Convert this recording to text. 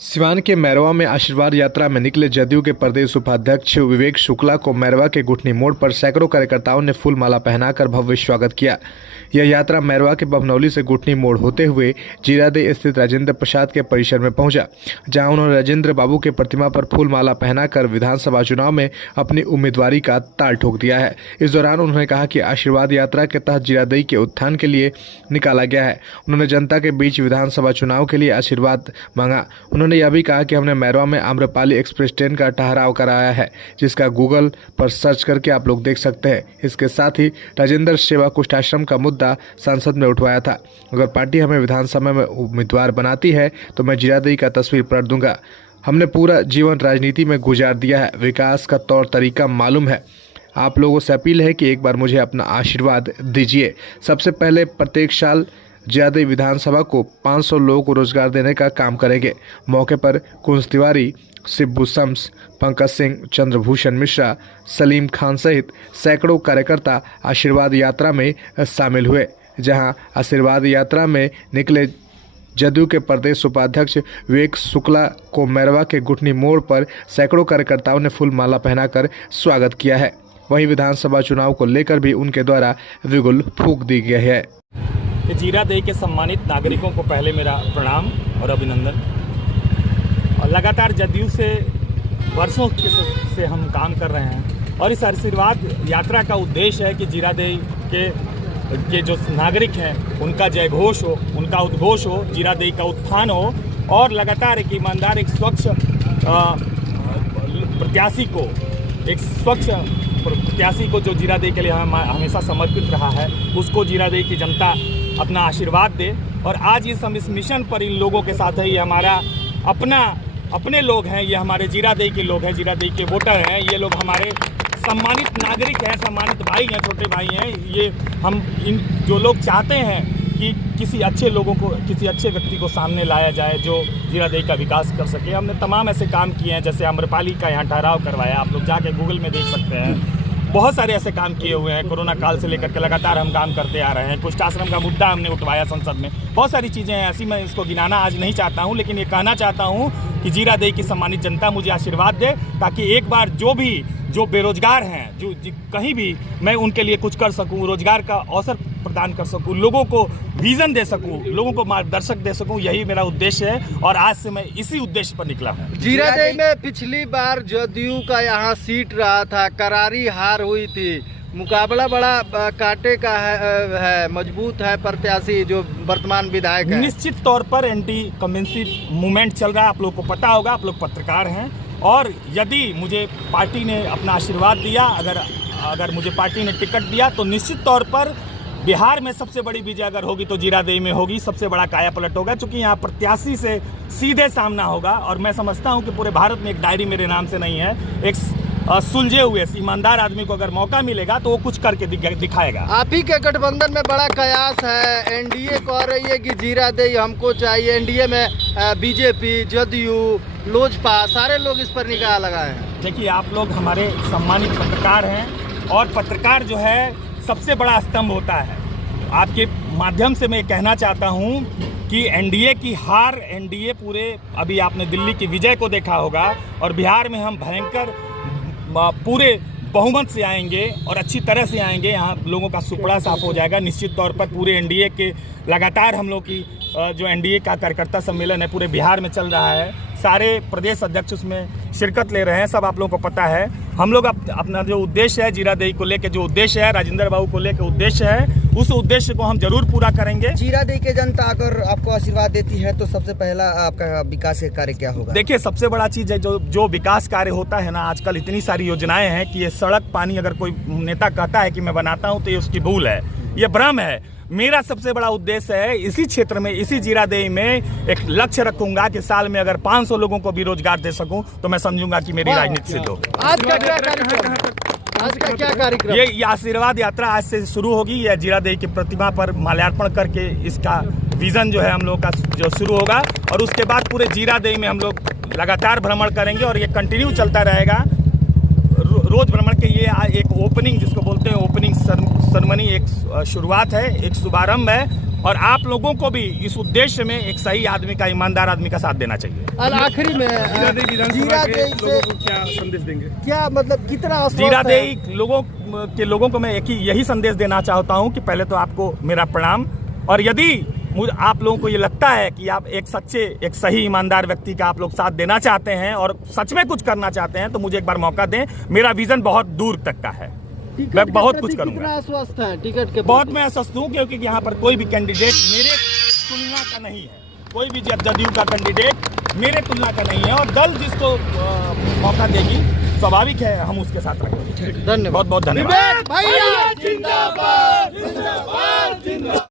सिवान के मैरवा में आशीर्वाद यात्रा में निकले जदयू के प्रदेश उपाध्यक्ष विवेक शुक्ला को मैरवा के घुटनी मोड़ पर सैकड़ों कार्यकर्ताओं ने फूल माला पहनाकर भव्य स्वागत किया। यह यात्रा मैरवा के बभनौली से घुटनी मोड़ होते हुए जीरादेई स्थित राजेंद्र प्रसाद के परिसर में पहुंचा, जहां उन्होंने राजेंद्र बाबू के प्रतिमा पर फूल माला पहनाकर विधानसभा चुनाव में अपनी उम्मीदवारी का ताल ठोक दिया है। इस दौरान उन्होंने कहा कि आशीर्वाद यात्रा के तहत जीरादेई के उत्थान के लिए निकाला गया है। उन्होंने जनता के बीच विधानसभा चुनाव के लिए आशीर्वाद मांगा। उन्होंने यह भी कहा कि हमने मैरवा में आम्रपाली एक्सप्रेस ट्रेन का ठहराव कराया है, जिसका गूगल पर सर्च करके आप लोग देख सकते हैं। इसके साथ ही राजेंद्र सेवा कुष्ठाश्रम का मुद्दा संसद में उठवाया था। अगर पार्टी हमें विधानसभा में उम्मीदवार बनाती है तो मैं जीरादेई का तस्वीर पलट दूंगा। हमने पूरा जीवन राजनीति में गुजार दिया है, विकास का तौर तरीका मालूम है। आप लोगों से अपील है कि एक बार मुझे अपना आशीर्वाद दीजिए। सबसे पहले प्रत्येक साल जीरादेई विधानसभा को 500 लोगों को रोजगार देने का काम करेंगे। मौके पर कुंज तिवारी, शिब्बू शम्स, पंकज सिंह, चंद्रभूषण मिश्रा, सलीम खान सहित सैकड़ों कार्यकर्ता आशीर्वाद यात्रा में शामिल हुए। जहां आशीर्वाद यात्रा में निकले जदयू के प्रदेश उपाध्यक्ष विवेक शुक्ला को मैरवा के घुटनी मोड़ पर सैकड़ों कार्यकर्ताओं ने फूल माला पहनाकर स्वागत किया है। वहीं विधानसभा चुनाव को लेकर भी उनके द्वारा बिगुल फूंक दी गई है। जीरादेई के सम्मानित नागरिकों को पहले मेरा प्रणाम और अभिनंदन। और लगातार जदयू से वर्षों से हम काम कर रहे हैं और इस आशीर्वाद यात्रा का उद्देश्य है कि जीरादेई के जो नागरिक हैं उनका जय घोष हो, उनका उद्घोष हो, जीरादेई का उत्थान हो और लगातार एक ईमानदार, एक स्वच्छ प्रत्याशी को जो जीरादेई के लिए हमेशा समर्पित रहा है, उसको जीरादेई की जनता अपना आशीर्वाद दे। और आज इस मिशन पर इन लोगों के साथ है, ये हमारा अपने लोग हैं, ये हमारे जीरादेई के लोग हैं, जीरादेई के वोटर हैं, ये लोग हमारे सम्मानित नागरिक हैं, सम्मानित भाई हैं, छोटे भाई हैं। ये हम इन जो लोग चाहते हैं कि किसी अच्छे व्यक्ति को सामने लाया जाए जो जीरादेई का विकास कर सके। हमने तमाम ऐसे काम किए हैं, जैसे आम्रपाली का यहाँ ठहराव करवाया, आप लोग जाके गूगल में देख सकते हैं। बहुत सारे ऐसे काम किए हुए हैं। कोरोना काल से लेकर के लगातार हम काम करते आ रहे हैं। कुष्ठाश्रम का मुद्दा हमने उठवाया संसद में। बहुत सारी चीज़ें हैं ऐसी, मैं इसको गिनाना आज नहीं चाहता हूं, लेकिन ये कहना चाहता हूं कि जीरादेई की सम्मानित जनता मुझे आशीर्वाद दे, ताकि एक बार जो बेरोजगार हैं, जो कहीं भी, मैं उनके लिए कुछ कर सकूं, रोजगार का अवसर प्रदान कर सकूं, लोगों को विजन दे सकूं, लोगों को मार्गदर्शक दे सकूं। यही मेरा उद्देश्य है और आज से मैं इसी उद्देश्य पर निकला हूं। जीरादेई में पिछली बार जदयू का यहाँ सीट रहा था, करारी हार हुई थी। मुकाबला बड़ा कांटे का है, मजबूत है प्रत्याशी जो वर्तमान विधायक है। निश्चित तौर पर एंटी कमेंसी मूवमेंट चल रहा है, आप लोग को पता होगा, आप लोग पत्रकार हैं। और यदि मुझे पार्टी ने अपना आशीर्वाद दिया, अगर मुझे पार्टी ने टिकट दिया, तो निश्चित तौर पर बिहार में सबसे बड़ी विजय अगर होगी तो जीरादेई में होगी। सबसे बड़ा काया पलट होगा, क्योंकि यहाँ प्रत्याशी से सीधे सामना होगा। और मैं समझता हूँ कि पूरे भारत में एक डायरी मेरे नाम से नहीं है। एक सुलझे हुए ईमानदार आदमी को अगर मौका मिलेगा तो वो कुछ करके दिखाएगा। आप ही के गठबंधन में बड़ा कयास है। एनडीए कह रही है कि जीरादेई हमको चाहिए। एनडीए में बीजेपी, जदयू, लोजपा, सारे लोग इस पर निगाह लगाए हैं। देखिए, आप लोग हमारे सम्मानित पत्रकार हैं और पत्रकार जो है सबसे बड़ा स्तंभ होता है। आपके माध्यम से मैं कहना चाहता हूं कि एनडीए की हार, एनडीए पूरे, अभी आपने दिल्ली की विजय को देखा होगा, और बिहार में हम भयंकर पूरे बहुमत से आएंगे और अच्छी तरह से आएंगे। यहाँ लोगों का सुपड़ा साफ हो जाएगा। निश्चित तौर पर पूरे एनडीए के लगातार हम लोग की जो एनडीए का कार्यकर्ता सम्मेलन है पूरे बिहार में चल रहा है। सारे प्रदेश अध्यक्ष उसमें शिरकत ले रहे हैं, सब आप लोगों को पता है। हम लोग अपना जो उद्देश्य है जीरादेई को लेकर, जो उद्देश्य है राजेंद्र बाबू को लेकर उद्देश्य है, उस उद्देश्य को हम जरूर पूरा करेंगे। जीरादेई की जनता अगर आपको आशीर्वाद देती है तो सबसे पहला आपका विकास के कार्य क्या होगा? देखिए, सबसे बड़ा चीज है जो विकास कार्य होता है ना, आजकल इतनी सारी योजनाएं हैं कि ये सड़क, पानी, अगर कोई नेता कहता है कि मैं बनाता हूं तो ये उसकी भूल है, ये भ्रम है। मेरा सबसे बड़ा उद्देश्य है इसी क्षेत्र में, इसी जीरादेई में एक लक्ष्य रखूंगा कि साल में अगर 500 लोगों को भी रोजगार दे सकूं तो मैं समझूंगा कि मेरी राजनीति सिद्ध हो। आज का क्या कार्यक्रम? ये आशीर्वाद यात्रा आज से शुरू होगी। यह जीरादेई की प्रतिमा पर माल्यार्पण करके इसका विजन जो है हम लोग का जो शुरू होगा, और उसके बाद पूरे जीरादेई में हम लोग लगातार भ्रमण करेंगे और ये कंटिन्यू चलता रहेगा। रोज भ्रमण के ये एक ओपनिंग, जिसको बोलते हैं ओपनिंग सेरेमनी, एक शुरुआत है, एक शुभारंभ है। और आप लोगों को भी इस उद्देश्य में एक सही आदमी का, ईमानदार आदमी का साथ देना चाहिए। और आखिरी में जीरादेई से क्या संदेश देंगे? क्या मतलब कितना आश्वस्त जीरादेई है? लोगों को मैं यही संदेश देना चाहता हूं कि पहले तो आपको मेरा प्रणाम, और यदि आप लोगों को ये लगता है कि आप एक सही ईमानदार व्यक्ति का आप लोग साथ देना चाहते हैं और सच में कुछ करना चाहते हैं, तो मुझे एक बार मौका दें। मेरा विजन बहुत दूर तक का है, मैं बहुत कुछ करूंगा। कितना आश्वस्त है टिकट के? बहुत मैं आश्वस्त हूँ, क्योंकि यहाँ पर कोई भी कैंडिडेट मेरे तुलना का नहीं है। कोई भी जदयू का कैंडिडेट मेरे तुलना का नहीं है, और दल जिसको मौका देगी स्वाभाविक है हम उसके साथ रहेंगे। धन्यवाद, बहुत बहुत धन्यवाद। भैया जिंदाबाद, जिंदाबाद, जिंदाबाद।